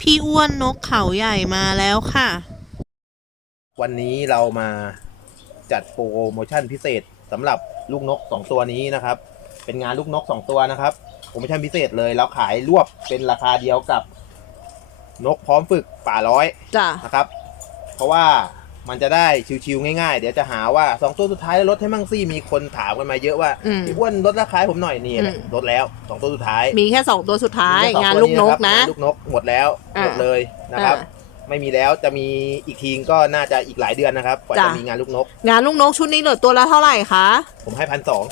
พี่อ้วนนกเขาใหญ่มาแล้วค่ะ วันนี้เรามาจัดโปรโมชั่นพิเศษสำหรับลูกนก2ตัวนี้นะครับ เป็นงานลูกนก2ตัวนะครับโปรโมชั่นพิเศษเลยแล้วขายรวบเป็นราคาเดียวกับนกพร้อมฝึกป่าร้อยจ้ะ นะครับ เพราะว่า มันจะได้ชิวๆง่ายๆ เดี๋ยวจะหาว่า2ตัวสุดท้ายแล้วลดให้มั่งซี่มีคนถามกันมาเยอะว่าอืมพี่อ้วนลดราคาให้ผมหน่อยนี่อืม ลดแล้ว2ตัวสุดท้ายมีแค่สองตัวสุดท้าย มีแค่สองงานตัวลูกนกครับนะ งาลูกนกหมดแล้วอ่าหมดเลยนะครับ อ่ไม่มีแล้วจะมีอีกทีก็น่าจะอีกหลายเดือนนะครับกว่าจ้ะจะมีงานลูกนก งานลูกนกชุดนี้เหลือตัวละเท่าไหร่คะผมให้พันสอง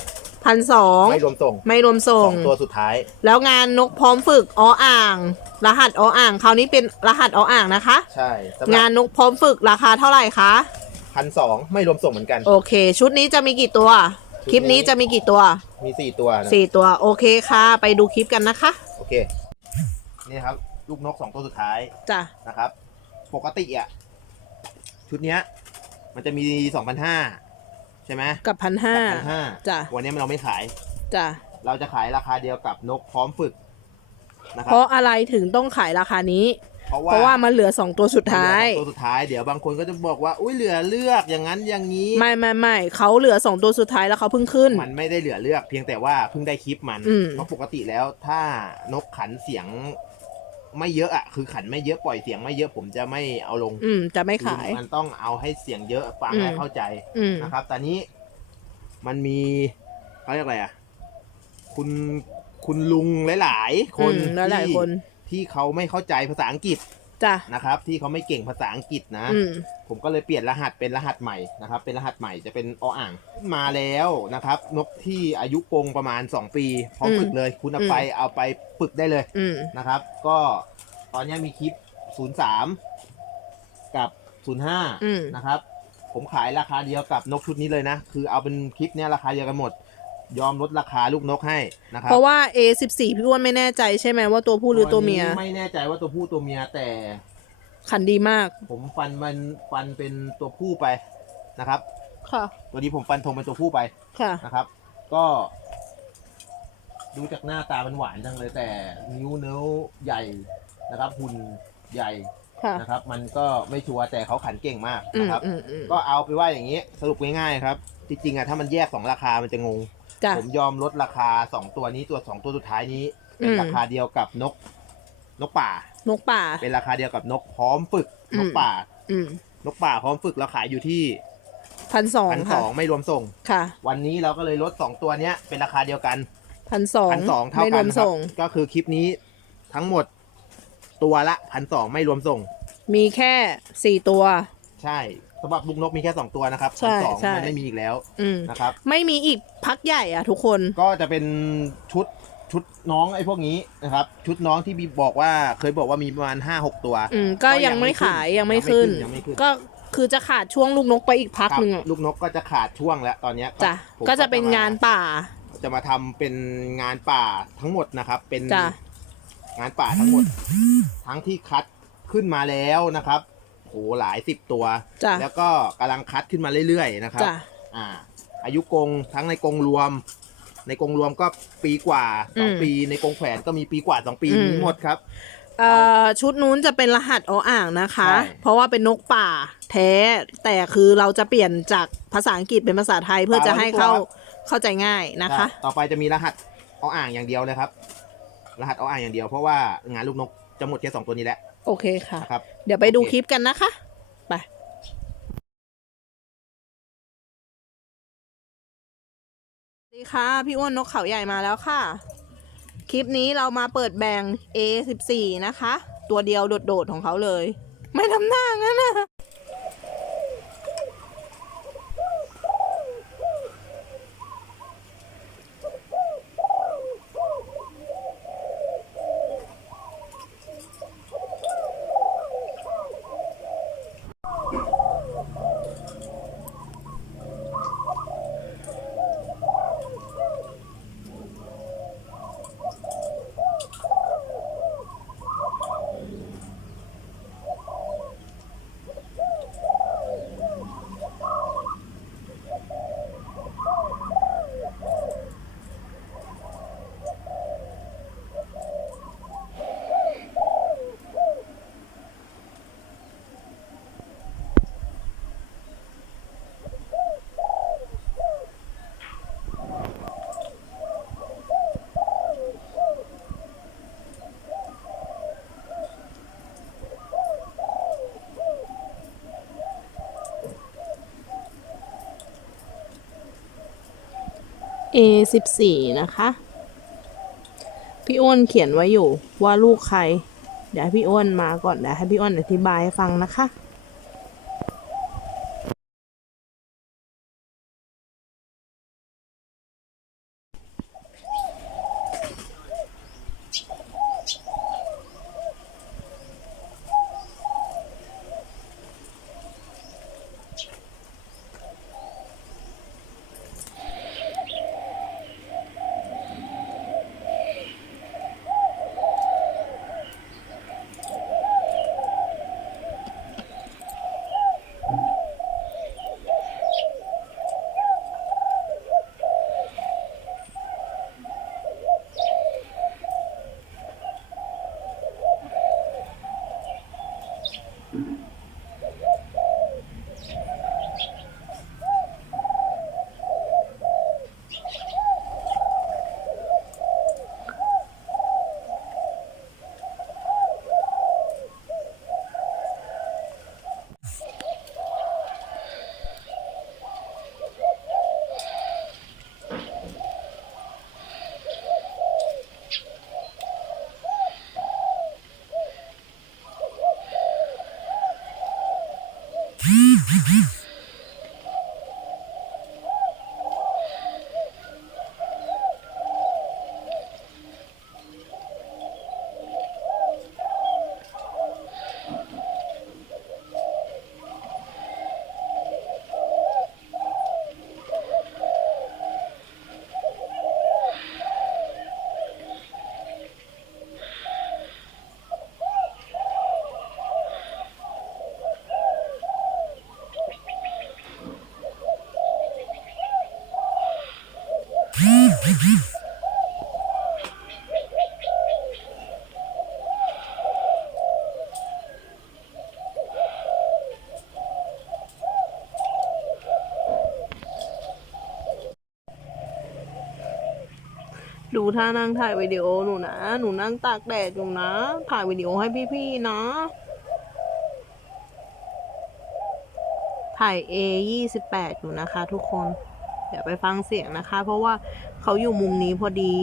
พันสองไม่รวมส่งไม่รวมส่สง องตัวสุดท้าย แล้วงานนกพร้อมฝึกออ่าง รหัสออ่าง คราวนี้เป็นรหัสออ่างนะคะ ใช่สำหงารับนนกพร้อมฝึกราคาเท่าไหร่คะ พันสองไม่รวมส่งเหมือนกัน โอเค ชุดนี้จะมีกี่ตัวคลิปนี้จะมีกี่ตัวมีสี่ตัวนะสี่ตัว โอเคค่ะ ไปดูคลิปกันนะคะโอเค นี่ครับ ลูกนกสองตัวสุดท้ายจ้ะนะครับ ปกติอะ ชุดเนี้ย มันจะมีสองพันห้า ใช่ไหมกับพันห้าพันห้าจ้ะวันนี้เราไม่ขายจ้ะเราจะขายราคาเดียวกับนกพร้อมฝึกนะครัเพราะอะไรถึงต้องขายราคานี้ เพราะเพราะว่าว่ามันเหลือสองตัวสุดท้าย ตัวสุดท้ายเดี๋ยวบางคนก็จะบอกว่าอุ้ยเหลือเลือกอย่างนั้นอย่างนี้ ไม่ไม่ไม่เขาเหลือสองตัวสุดท้ายแล้วเขาเพิ่งขึ้น มันไม่ได้เหลือเลือกเพียงแต่ว่าเพิ่งได้คลิปมันอืม เพราะปกติแล้วถ้านกขันเสียง ไม่เยอะอะคือขันไม่เยอะปล่อยเสียงไม่เยอะผมจะไม่เอาลงอืม จะไม่ขายคือมันต้องเอาให้เสียงเยอะฟังอืมให้เข้าใจอืมนะครับแต่นี้มันมีเขาเรียกอะไรอะ คุณคุณลุงหลาย ๆ คนอืมแล้วหลายที่คน ที่เขาไม่เข้าใจภาษาอังกฤษ จ้ะ นะครับ ที่เขาไม่เก่งภาษาอังกฤษนะ อืม ผมก็เลยเปลี่ยนรหัสเป็นรหัสใหม่นะครับ เป็นรหัสใหม่จะเป็นออ่างมาแล้วนะครับ นกที่อายุกรงประมาณ 2 ปีพร้อมอืมฝึกเลย คุณเอาอืมไปเอาไปฝึกได้เลยอืม นะครับ ก็ตอนนี้มีคลิป 03 กับ อืม 05 นะครับ ผมขายราคาเดียวกับนกชุดนี้เลยนะ คือเอาเป็นคลิปเนี้ยราคาเดียวกันหมด ยอมลดราคาลูกนกให้นะครับเพราะว่า A14 พี่อ้วนไม่แน่ใจใช่ไหมว่าตัวผู้หรือตัวเมีย นนี้ไม่แน่ใจว่าตัวผู้ตัวเมียแต่ ขันดีมาก ผมฟันมันฟันเป็นตัวผู้ไปนะครับ ค่ะ ตัวนี้ผมฟันธงเป็นตัวผู้ไปค่ะ นะครับ ก็ ดูจากหน้าตามันหวานจังเลยแต่นิ้วเนื้อใหญ่นะครับ หุ่นใหญ่ค่ะ นะครับ มันก็ไม่ชัวร์แต่เขาขันเก่งมากอืมนะครับ อืมอืมก็เอาไปว่าอย่างนี้สรุปง่ายๆครับ จริงๆอะถ้ามันแยกสองราคามันจะงง จ้ะ ผมยอมลดราคาสองตัวนี้ตัวสองตัวสุดท้ายนี้ เป็นอืม ราคาเดียวกับนก นกป่า นกป่า เป็นราคาเดียวกับนกพร้อมฝึก อืม นกป่า อืมนกป่าพร้อมฝึกเราขายอยู่ที่พันสองพันสค่ะองไม่รวมส่ง ค่ะวันนี้เราก็เลยลดสองตัวเนี้ยเป็นราคาเดียวกันพันสองพันสองเท่าไม่รกัวนมนะครับส่ง ก็คือคลิปนี้ทั้งหมดตัวละพันสองไม่รวมส่ง มีแค่สี่ตัว ใช่ สำหรับบุกนกมีแค่สองตัวนะครับใช่พันสองใช่ มันไม่มีอีกแล้วอืมนะครับ ไม่มีอีกพักใหญ่อะทุกคน ก็จะเป็นชุดชุดน้องไอ้พวกนี้นะครับ ชุดน้องที่บีบอกว่าเคยบอกว่ามีประมาณห้าหกตัว อืมก็ก็ยัยังงไม่ไม่ขายขึ้นยังไม่ขึ้น ยังไม่ขึ้น ก็คือจะขาดช่วงลูกนกไปอีกพักครับหนึ่งอะลูกนกก็จะขาดช่วงแล้วตอนเนี้ยจ้ะผมก็จะเป็นงานป่า จะมาทำเป็นงานป่าทั้งหมดนะครับ เป็นจ้ะ งานป่าทั้งหมด ทั้งที่คัดขึ้นมาแล้วนะครับโหหลายสิบตัว จ้ะ แล้วก็กำลังคัดขึ้นมาเรื่อยๆนะครับ จ้ะ อ่า อายุกรงทั้งในกรงรวม ในกรงรวมก็ปีกว่าสองอืมปี ในกรงแขวนก็มีปีกว่าสองปีอืม มีหมดครับ เอ่อชุดนู้นจะเป็นรหัสออ่างนะคะ ใช่ เพราะว่าเป็นนกป่าแท้ แต่คือเราจะเปลี่ยนจากภาษาอังกฤษเป็นภาษาไทยเพื่อจะให้เข้าเข้าใจง่ายนะคะ ต่อไปจะมีรหัสเอาอ่างอย่างเดียวเลยครับ รหัสเอาอ่างอย่างเดียวเพราะว่างานลูกนกจะหมดแค่สองตัวนี้แหละ โอเคค่ะ นะครับ เดี๋ยวไปดูโอเค คลิปกันนะคะ ไป สวัสดีค่ะ พี่อ้วนนกเขาใหญ่มาแล้วค่ะ คลิปนี้เรามาเปิดแบ่ง A14 นะคะ ตัวเดียวโดด ๆ ของเขาเลย ไม่ทำหน้างั้นนะ A14 นะคะ พี่อ้วนเขียนไว้อยู่ว่าลูกใคร เดี๋ยวให้พี่อ้วนมาก่อนเดี๋ยวให้พี่อ้วนอธิบายให้ฟังนะคะ ดูท่านั่งถ่ายวิดีโอหนูนะ หนูนั่งตากแดดอยู่นะ ถ่ายวิดีโอให้พี่ๆนะ ถ่าย A ยี่สิบแปดอยู่นะคะ ทุกคน เดี๋ยวไปฟังเสียงนะคะ เพราะว่าเขาอยู่มุมนี้พอดี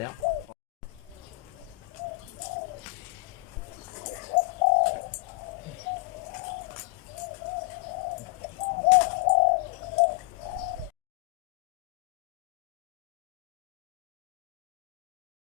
แล้ว